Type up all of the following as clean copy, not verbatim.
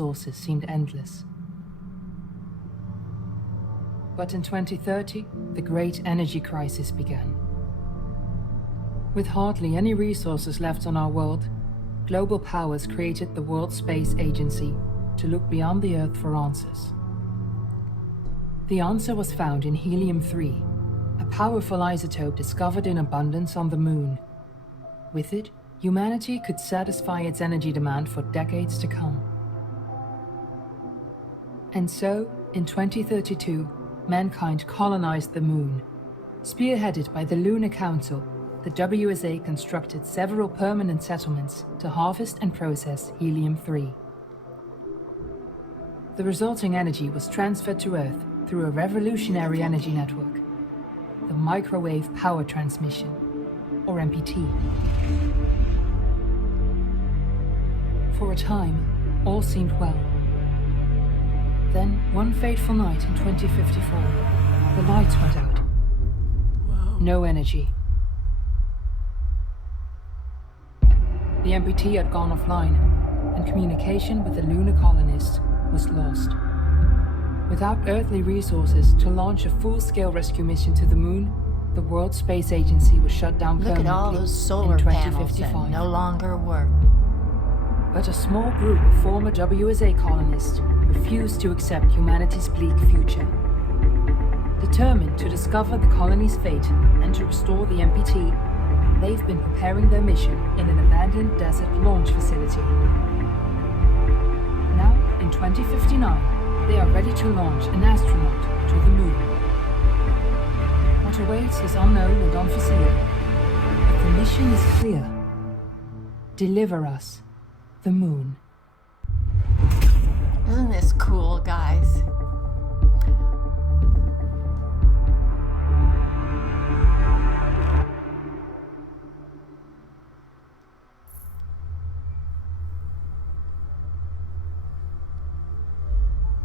resources seemed endless. But in 2030, the great energy crisis began. With hardly any resources left on our world, global powers created the World Space Agency to look beyond the Earth for answers. The answer was found in helium-3, a powerful isotope discovered in abundance on the Moon. With it, humanity could satisfy its energy demand for decades to come. And so, in 2032, mankind colonized the Moon. Spearheaded by the Lunar Council, the WSA constructed several permanent settlements to harvest and process helium-3. The resulting energy was transferred to Earth through a revolutionary energy network, the Microwave Power Transmission, or MPT. For a time, all seemed well. Then, one fateful night in 2054, the lights went out. Whoa. No energy. The MPT had gone offline, and communication with the lunar colonists was lost. Without earthly resources to launch a full-scale rescue mission to the Moon, the World Space Agency was shut down permanently. Look at all those solar in panels 2055. that no longer work. But a small group of former WSA colonists refused to accept humanity's bleak future. Determined to discover the colony's fate and to restore the MPT, they've been preparing their mission in an abandoned desert launch facility. Now, in 2059, they are ready to launch an astronaut to the Moon. What awaits is unknown and unforeseeable, but the mission is clear. Deliver us the Moon. Isn't this cool, guys?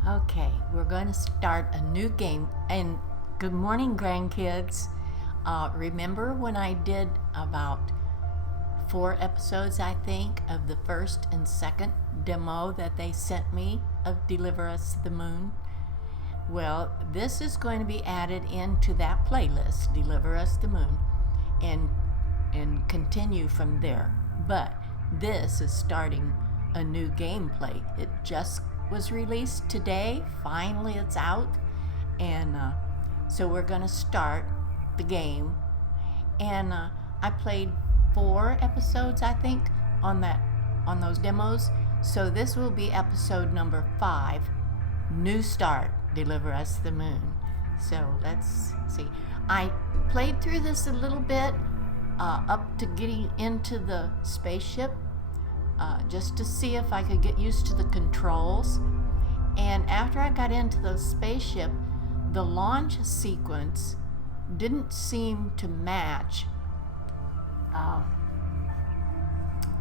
Okay, we're going to start a new game. And good morning, grandkids. Remember when I did about 4 episodes, I think, of the first and second demo that they sent me of Deliver Us the Moon? Well, this is going to be added into that playlist, Deliver Us the Moon, and continue from there. But this is starting a new gameplay. It just was released today. Finally, it's out. And so we're going to start the game. And I played 4 episodes, I think, on those demos. So this will be episode number 5, New Start, Deliver Us the Moon. So let's see. I played through this a little bit up to getting into the spaceship just to see if I could get used to the controls. And after I got into the spaceship, the launch sequence didn't seem to match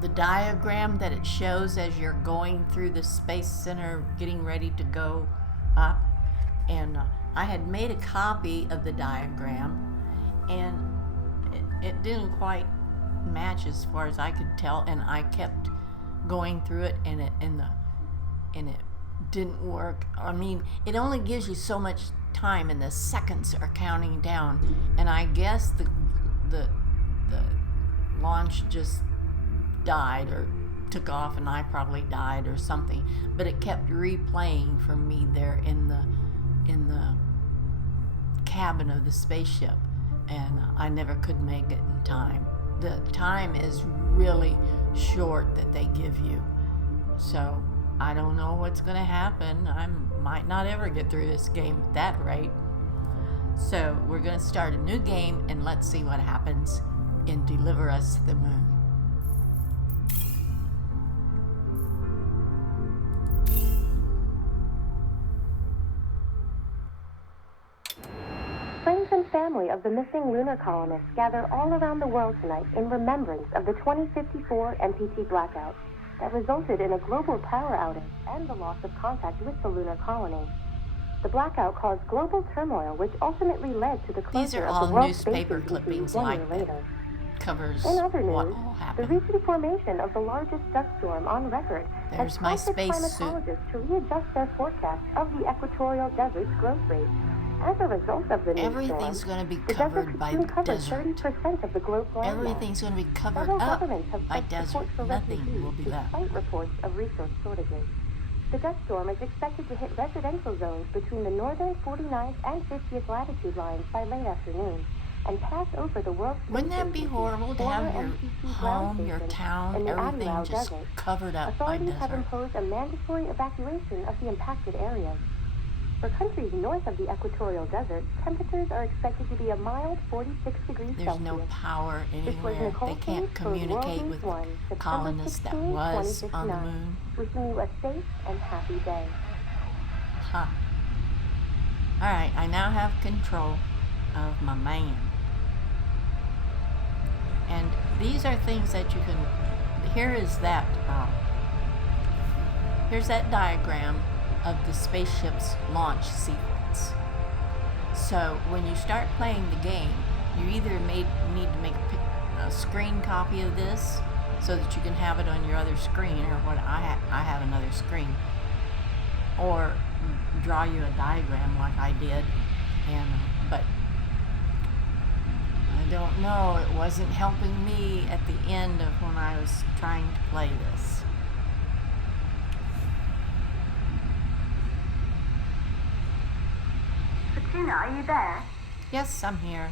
the diagram that it shows as you're going through the Space Center getting ready to go up. And I had made a copy of the diagram, and it didn't quite match as far as I could tell, and I kept going through it, and it didn't work. I mean, it only gives you so much time, and the seconds are counting down, and I guess the launch just died or took off, and I probably died or something. But it kept replaying for me there in the cabin of the spaceship, and I never could make it in time. The time is really short that they give you, so I don't know what's going to happen. I might not ever get through this game at that rate. So we're going to start a new game, and let's see what happens in Deliver Us the Moon. Friends and family of the missing lunar colonists gather all around the world tonight in remembrance of the 2054 MPT blackout that resulted in a global power outage and the loss of contact with the lunar colony. The blackout caused global turmoil, which ultimately led to the These closure are of all the World newspaper Space clippings Agency 1 like year that later. covers In other what news, all the happened. recent formation of the largest dust storm on record There's has my prompted space suit. climatologists to readjust their forecast of the equatorial desert's growth rate. As a result of the new Everything's storm, going to be the desert covered could by soon cover desert. 30% of the globe's landmass. Everything's going to be covered Several up governments have by pledged desert. support for Nothing refugees will be left. despite reports of resource shortages. The dust storm is expected to hit residential zones between the northern 49th and 50th latitude lines by late afternoon and pass over the world's Wouldn't that be horrible to have your home, your in town, the everything Adiwal just Desert? covered up by Authorities have desert? imposed a mandatory evacuation of the impacted areas. For countries north of the equatorial desert, temperatures are expected to be a mild 46 degrees There's Celsius. no power This was anywhere. Nicole They can't Case for World communicate News with 1, September colonists that 16, was on the 2069. moon. Wishing you a safe and happy day. Huh. Alright, I now have control of my man. And these are things that you can... Here's that diagram of the spaceship's launch sequence. So when you start playing the game, you either need to make a screen copy of this so that you can have it on your other screen, or what I have another screen, or draw you a diagram like I did, and but I don't know, it wasn't helping me at the end of when I was trying to play this. Fortuna, are you there? Yes, I'm here.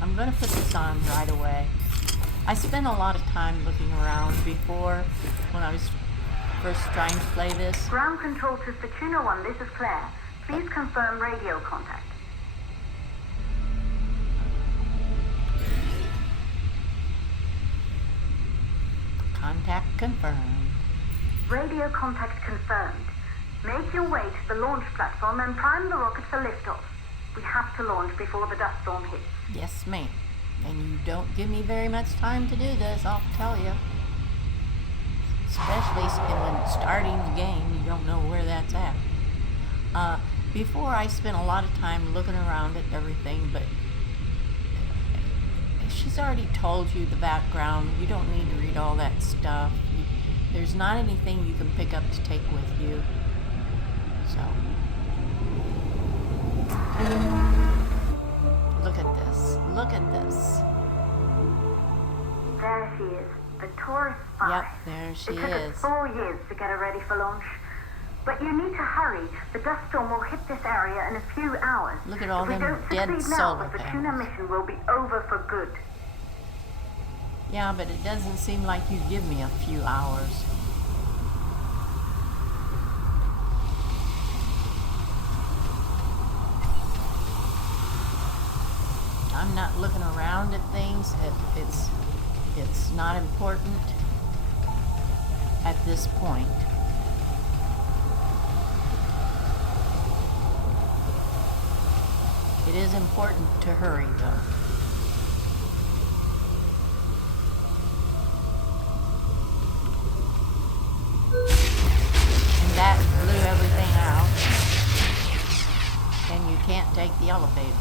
I'm going to put this on right away. I spent a lot of time looking around before when I was first trying to play this. Ground control to Fortuna 1, this is Claire. Please confirm radio contact. Contact confirmed. Radio contact confirmed. Make your way to the launch platform and prime the rocket for liftoff. We have to launch before the dust storm hits. Yes, ma'am. And you don't give me very much time to do this, I'll tell you. Especially when starting the game, you don't know where that's at. Before, I spent a lot of time looking around at everything, but she's already told you the background. You don't need to read all that stuff. There's not anything you can pick up to take with you. So, look at this. Look at this. There she is, the tourist spy. Yep, there she It took is. us 4 years to get her ready for launch. But you need to hurry. The dust storm will hit this area in a few hours. Look at all if we them don't dead succeed now, solar the Fortuna panels. mission will be over for good. Yeah, but it doesn't seem like you give me a few hours. I'm not looking around at things. It's not important at this point. It is important to hurry, though. And that blew everything out. And you can't take the elevator.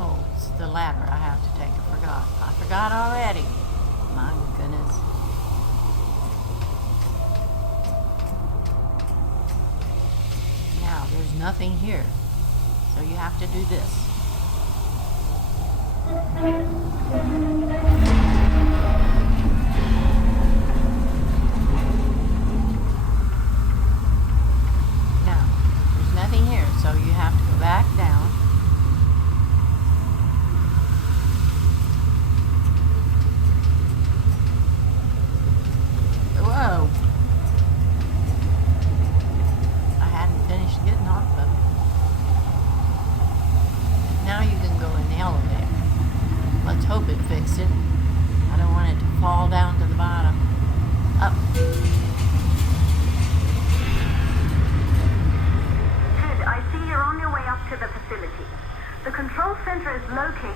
Oh, it's the ladder I have to take. I forgot already. My goodness. Now, there's nothing here. So you have to do this. Now, there's nothing here, so you have to go back down. Whoa! I hadn't finished getting off of it. Now you can go in the elevator. Let's hope it fixed it.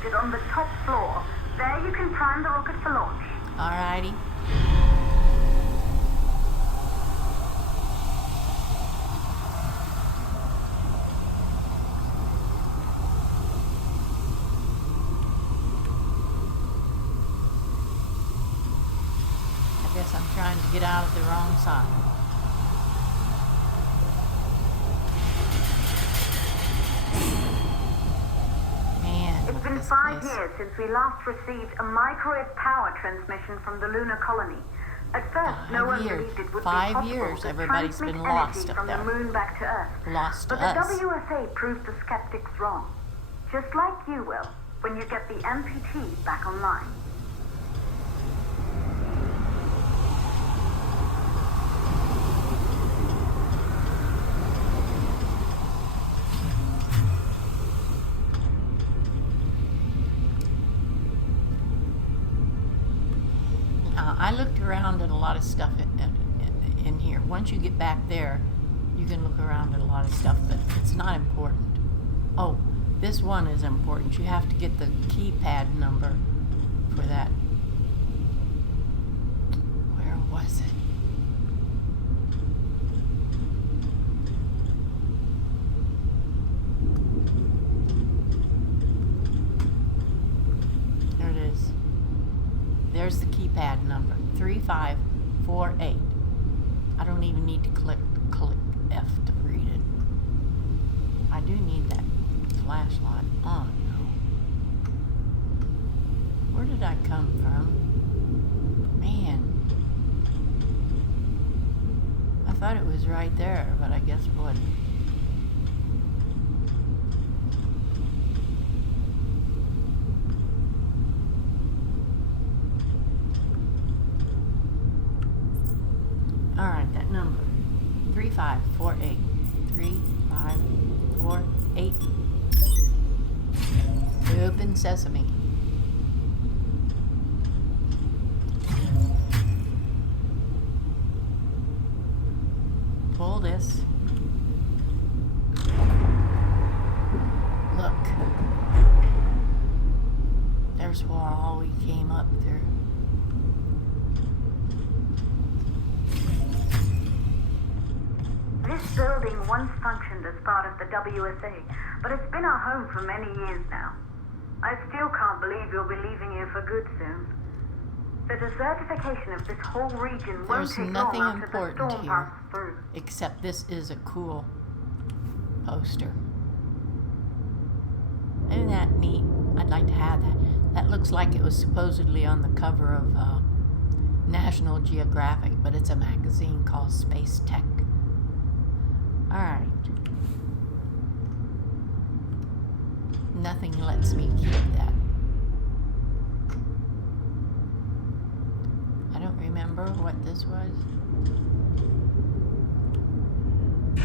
located on the top floor. There you can prime the rocket for launch. Alrighty. I guess I'm trying to get out of the wrong side. Man, It's been 5 years since we last received a microwave power transmission from the lunar colony. At first, no one believed it would be 5 possible years, to everybody's transmit been lost energy up from there. the moon back to Earth. Lost to But the us. WSA proved the skeptics wrong. Just like you will, when you get the MPT back online. I looked around at a lot of stuff in here. Once you get back there, you can look around at a lot of stuff, but it's not important. Oh, this one is important. You have to get the keypad number for that. Where was it? There it is. There's the keypad number, 3548. I don't even need to click F to read it. I do need that flashlight. Oh no. Where did I come from? Man. I thought it was right there, but I guess it wasn't. Alright, that number. 3548. 3548. Open sesame. Pull this. Look. There's where all we came up through. This building once functioned as part of the WSA, but it's been our home for many years now. I still can't believe you'll be leaving here for good soon. The desertification of this whole region won't There's take nothing long after the important storm here. passes through. Except this is a cool poster. Isn't that neat? I'd like to have that. That looks like it was supposedly on the cover of National Geographic, but it's a magazine called Space Tech. Alright. Nothing lets me keep that. I don't remember what this was. I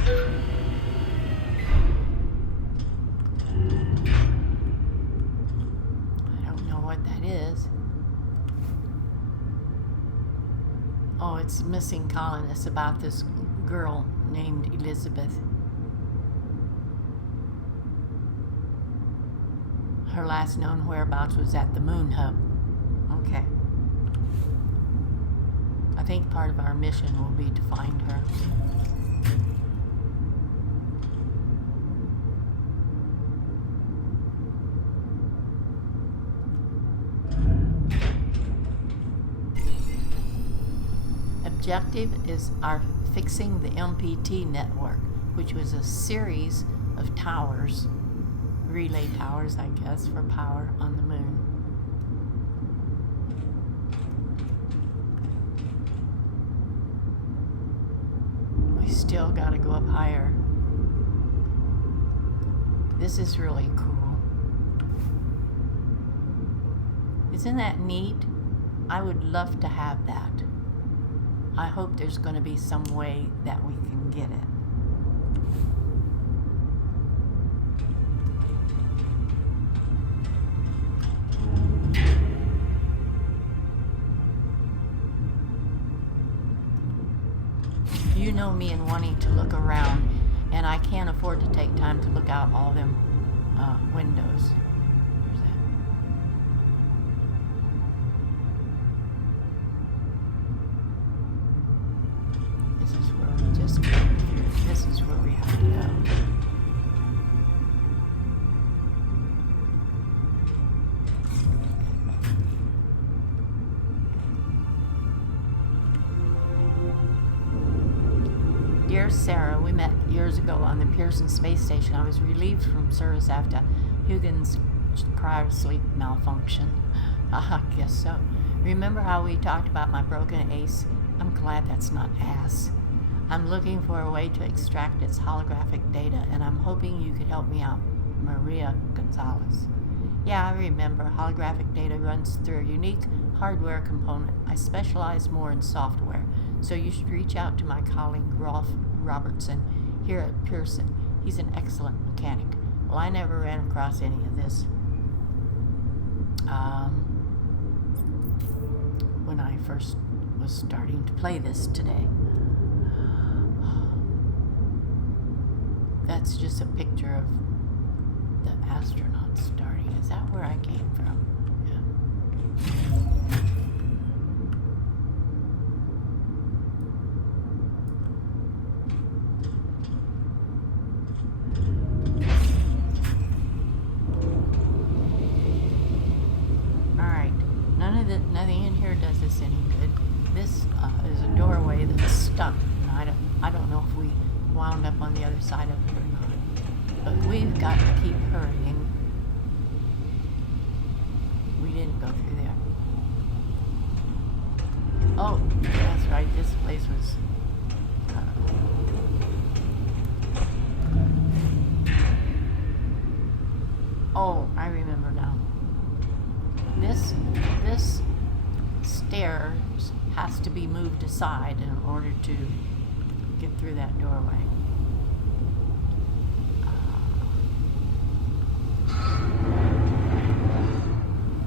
don't know what that is. Oh, it's Missing Colonists, about this girl named Elizabeth. Her last known whereabouts was at the Moon Hub. Okay. I think part of our mission will be to find her. Objective is our fixing the MPT network, which was a series of towers, relay towers, I guess, for power on the moon. We still gotta go up higher. This is really cool. Isn't that neat? I would love to have that. I hope there's going to be some way that we can get it. You know me and wanting to look around, and I can't afford to take time to look out all them windows. Where's that? This is where we just came through. This is where we have to go. Dear Sarah, we met years ago on the Pearson space station. I was relieved from service after Huygens' cryosleep malfunction. I guess so. Remember how we talked about my broken ace? I'm glad that's not ass. I'm looking for a way to extract its holographic data, and I'm hoping you could help me out. Maria Gonzalez. Yeah, I remember. Holographic data runs through a unique hardware component. I specialize more in software, so you should reach out to my colleague Rolf Robertson here at Pearson. He's an excellent mechanic. Well, I never ran across any of this. When I first was starting to play this today. That's just a picture of the astronauts starting. Is that where I came from? Yeah. Nothing in here does us any good. This is a doorway that's stuck, and I don't know if we wound up on the other side of it or not. But we've got to keep hurrying. We didn't go through there. Oh, that's right. This place was. Oh, I remember now. This stairs has to be moved aside in order to get through that doorway.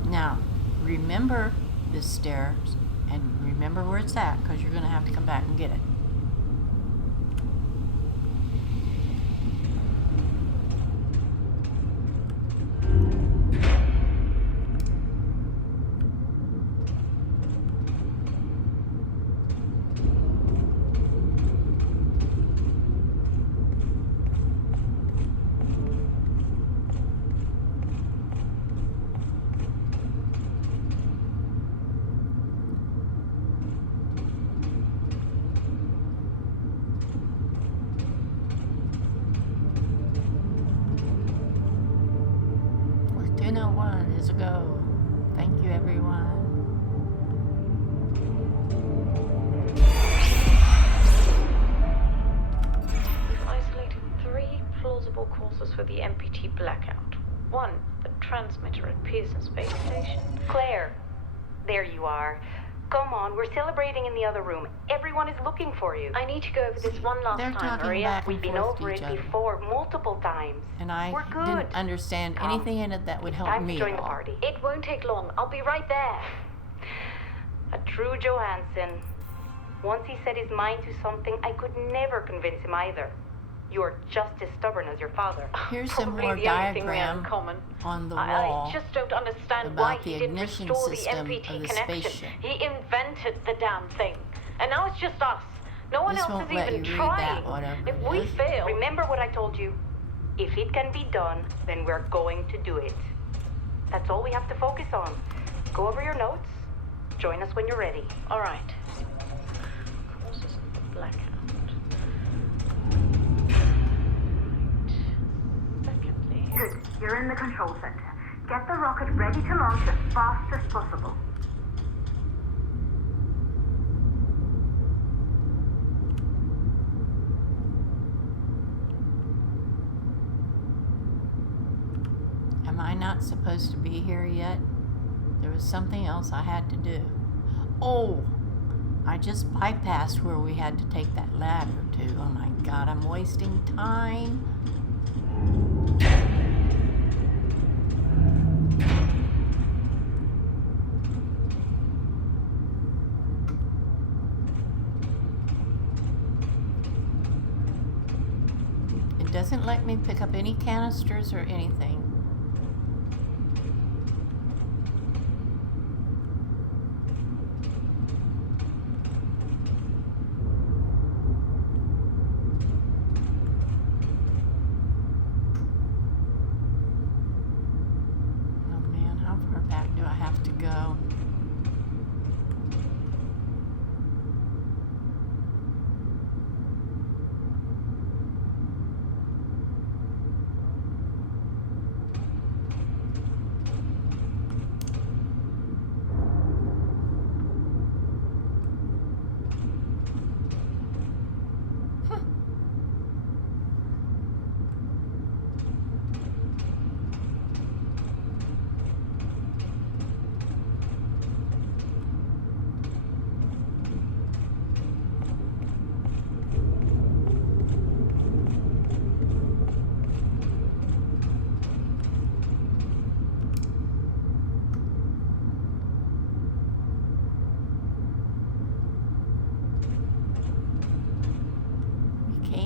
Now, remember this stairs and remember where it's at, because you're going to have to come back and get it. Go. Thank you, everyone. We've isolated 3 plausible causes for the MPT blackout. 1, the transmitter at Pearson Space Station. Claire, there you are. Come on, we're celebrating in the other room. Everyone is looking for you. I need to go over this one last They're time, talking Maria. back and We've been forth over to each it other. before, multiple times. And I We're good. didn't understand anything in it that would help Time me to join at the all. party. It won't take long. I'll be right there. A true Johansson. Once he set his mind to something, I could never convince him either. You're just as stubborn as your father. Here's some Probably more the only thing we have diagram in common. on the I wall just don't understand why about he the didn't ignition restore the system MPT of the connection. spaceship. He invented the damn thing. And now it's just us. No one This else won't is let even you read trying. that, whatever If it we is. fail... Remember what I told you. If it can be done, then we're going to do it. That's all we have to focus on. Go over your notes. Join us when you're ready. All right. Causes of the blackout. Secondly... Good. You're in the control center. Get the rocket ready to launch as fast as possible. Am I not supposed to be here yet? There was something else I had to do. Oh! I just bypassed where we had to take that ladder to. Oh my god, I'm wasting time. It doesn't let me pick up any canisters or anything.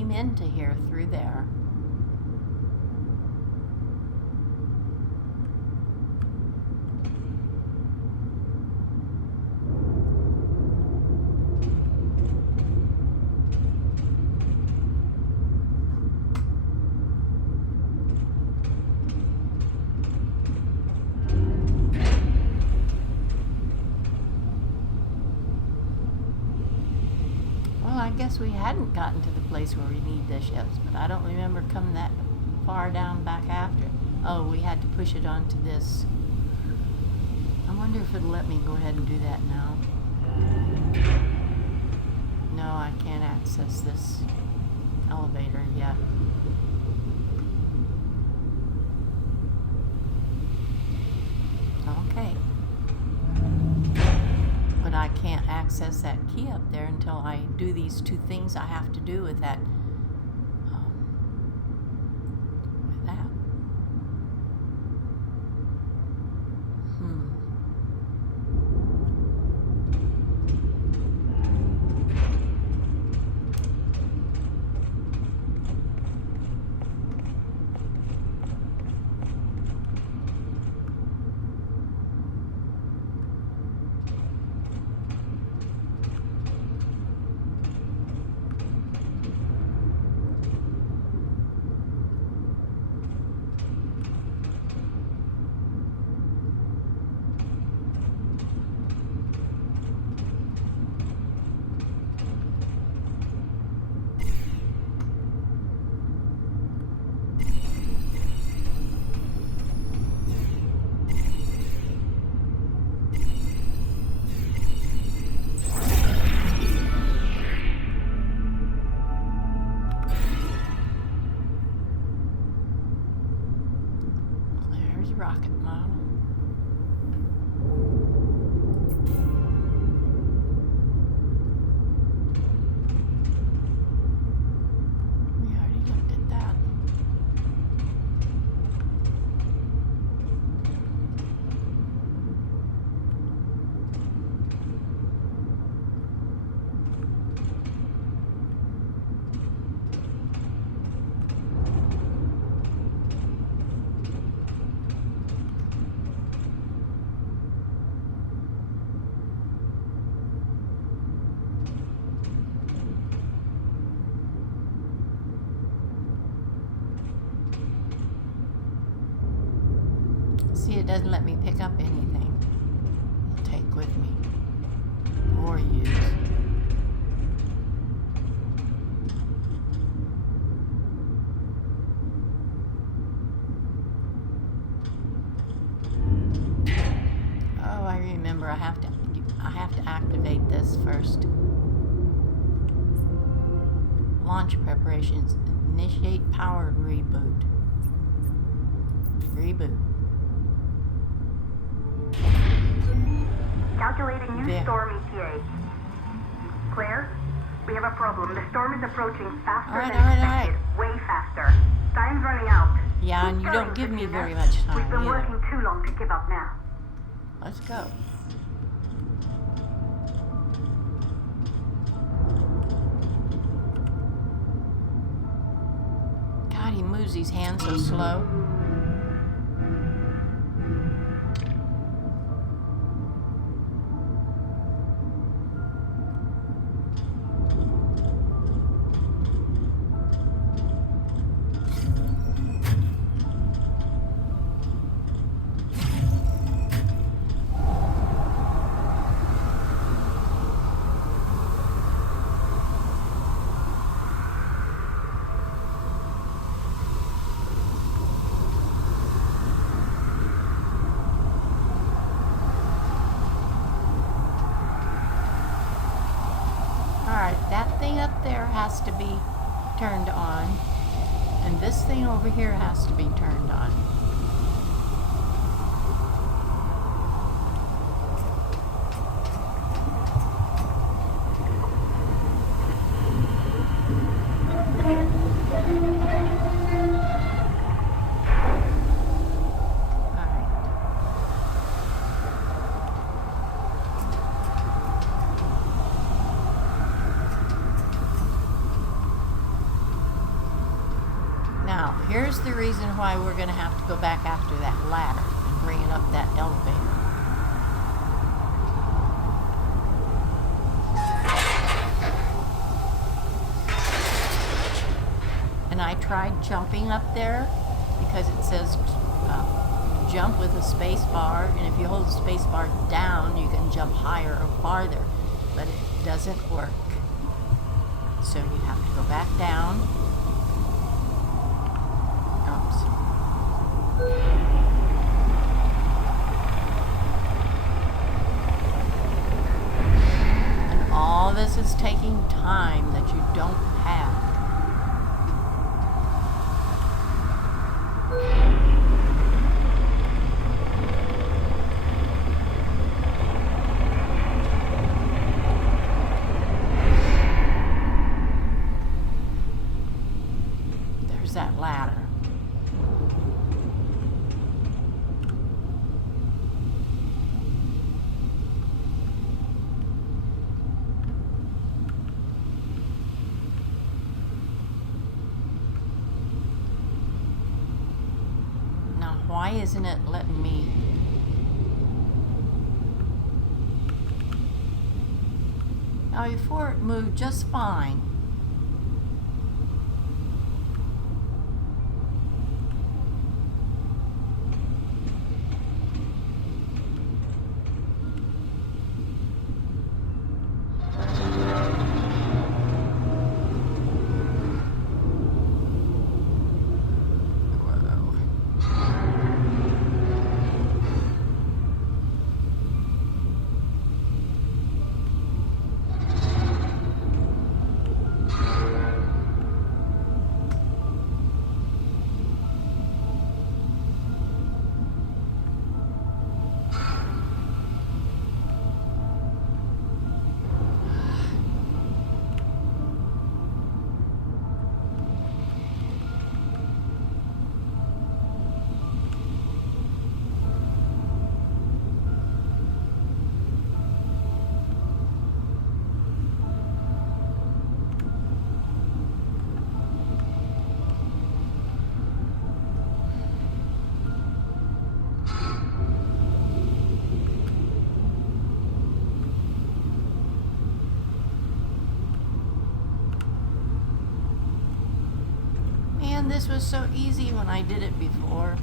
came into here through there. I guess we hadn't gotten to the place where we need the ships, but I don't remember coming that far down back after. Oh, we had to push it onto this. I wonder if it'll let me go ahead and do that now. No, I can't access this elevator yet. Okay. But I can't access that key up there until I do these two things I have to do with that. With that. Rocket model. We already looked at that. See, it doesn't let me pick up anything to take with me or use. Oh, I remember. I have to activate this first. Launch preparations. Initiate powered reboot. Reboot. Calculating new There. storm ETA. Claire, we have a problem. The storm is approaching faster All right, than expected. Way faster. Time's running out. Yeah, and you don't give me very much time We've been either. working too long to give up now. Let's go. God, he moves his hands so slow. That thing up there has to be turned on, and this thing over here has to be turned on. Here's the reason why we're going to have to go back after that ladder and bring it up that elevator. And I tried jumping up there because it says jump with a space bar, and if you hold the space bar down, you can jump higher or farther, but it doesn't work. So you have to go back down. Oops. And all this is taking time that you don't have. That ladder. Now, why isn't it letting me? Now, before it moved just fine. This was so easy when I did it before.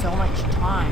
So much time.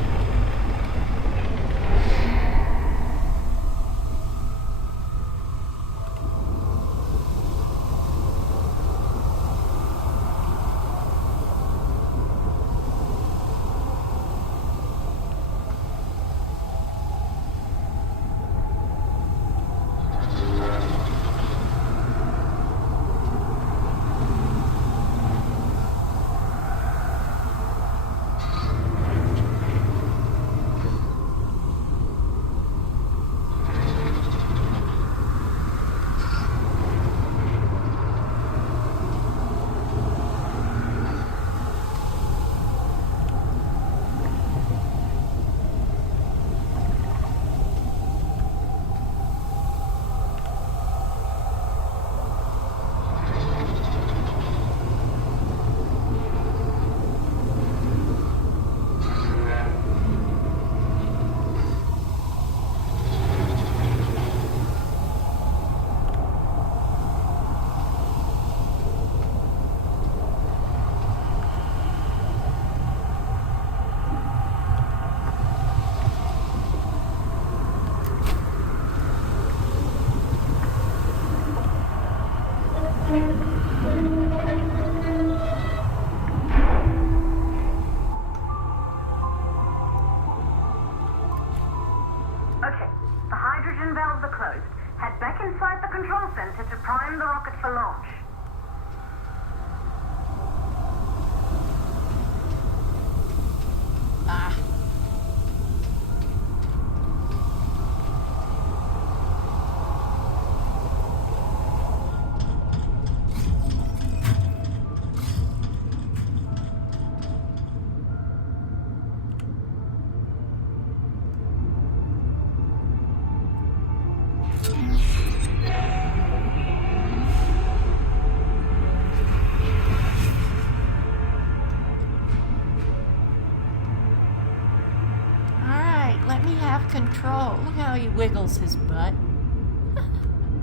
Alright, let me have control. Look how he wiggles his butt.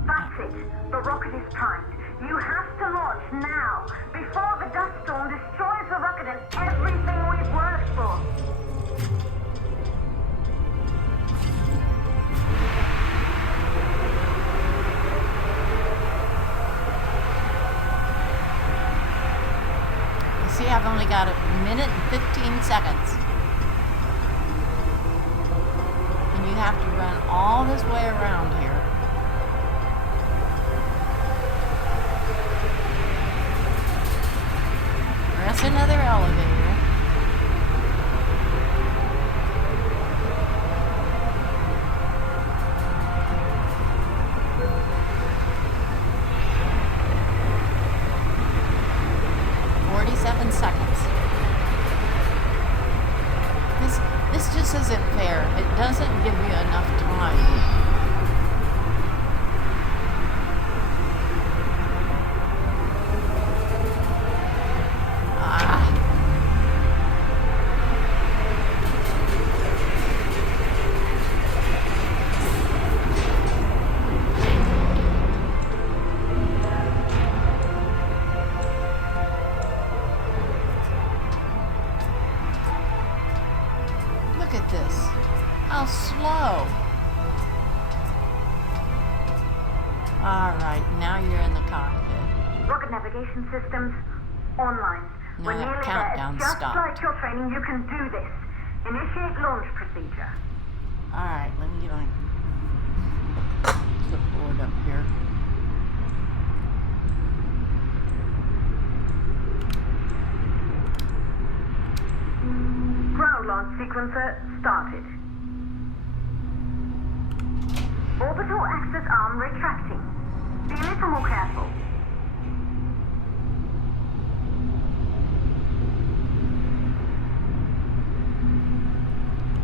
That's it. The rocket is primed. You have to launch now, before the dust storm destroys the rocket and everything we've worked for. You see, I've only got 1 minute and 15 seconds. And you have to run all this way around here. That's another elevator. This just isn't fair. It doesn't give you enough time. How slow. Alright, now you're in the cockpit. Rocket navigation systems online. Now We're that nearly countdown there. Just stopped. like your training, you can do this. Initiate launch procedure. Alright, let me get my clipboard up here. Ground launch sequencer started. Orbital access arm retracting. Be a little more careful.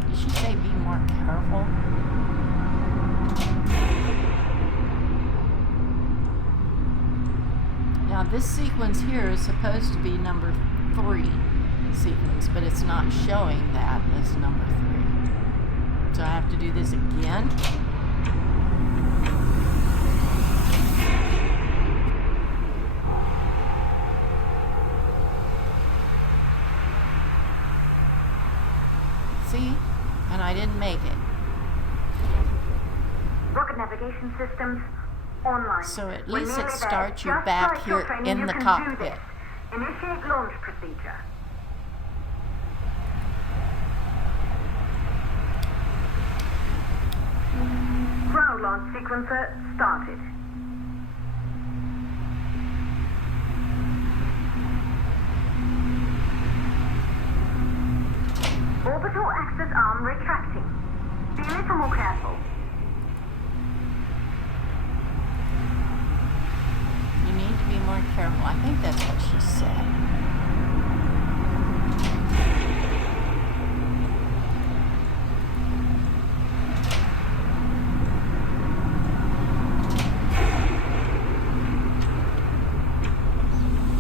Did she say be more careful? Now this sequence here is supposed to be number 3 sequence, but it's not showing that as number 3. So I have to do this again. See? And I didn't make it. Rocket navigation systems online. So at We're least nearly it there. starts you Just back like your here training, in you the can do cockpit. this. Initiate launch procedure. Ground launch sequencer started. Orbital access arm retracting. Be a little more careful. You need to be more careful. I think that's what she said.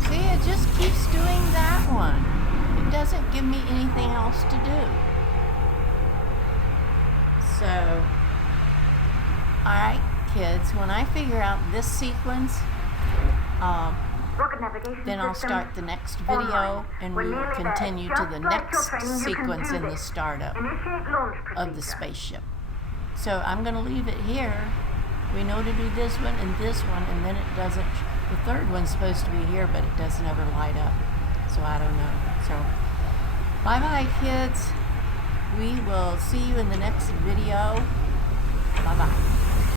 See, it just keeps doing that one. It doesn't give me anything else to do. So, alright kids, when I figure out this sequence, Rocket navigation then I'll systems start the next video online. and We're we will nearly there. continue to Just the like next your training, you can sequence do in the this. startup Initiate launch of the procedure. spaceship. So I'm going to leave it here. We know to do this one, and then it doesn't. The third one's supposed to be here, but it doesn't ever light up. So I don't know. So bye-bye, kids. We will see you in the next video. Bye-bye.